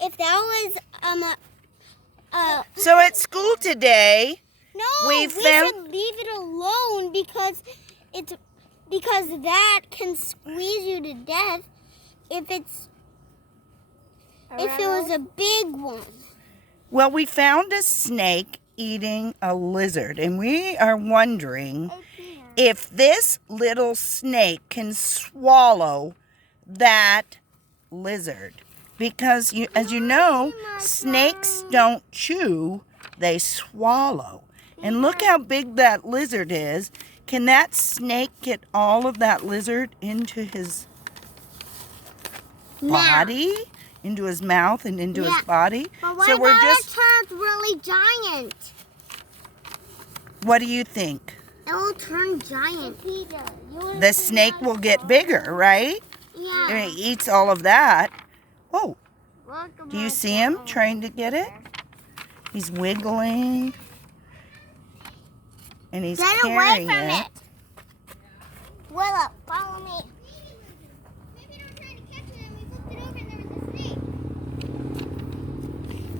if that was So at school today, no, we found- should leave it alone because that can squeeze you to death if it was a big one. well, we found a snake eating a lizard, and we are wondering if this little snake can swallow that lizard. Because, as you know, snakes don't chew, they swallow. And look how big that lizard is. Can that snake get all of that lizard into his body? Into his mouth and into his body? But what So we're about just... it turns really giant? What do you think? It will turn giant. The snake will get bigger, right? Yeah. And he eats all of that. Oh, do you see him trying to get it? He's wiggling. And he's Get away carrying from it. Willow, follow me. Maybe don't try to catch it and we flipped it over and there was a snake.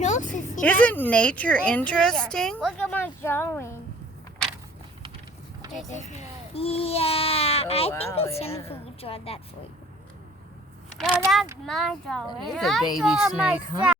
No, Sissy. Isn't nature interesting? Look at my drawing. Yeah, I think it's Jennifer would draw that for you. No, that's my drawing. Here's a baby snake, huh?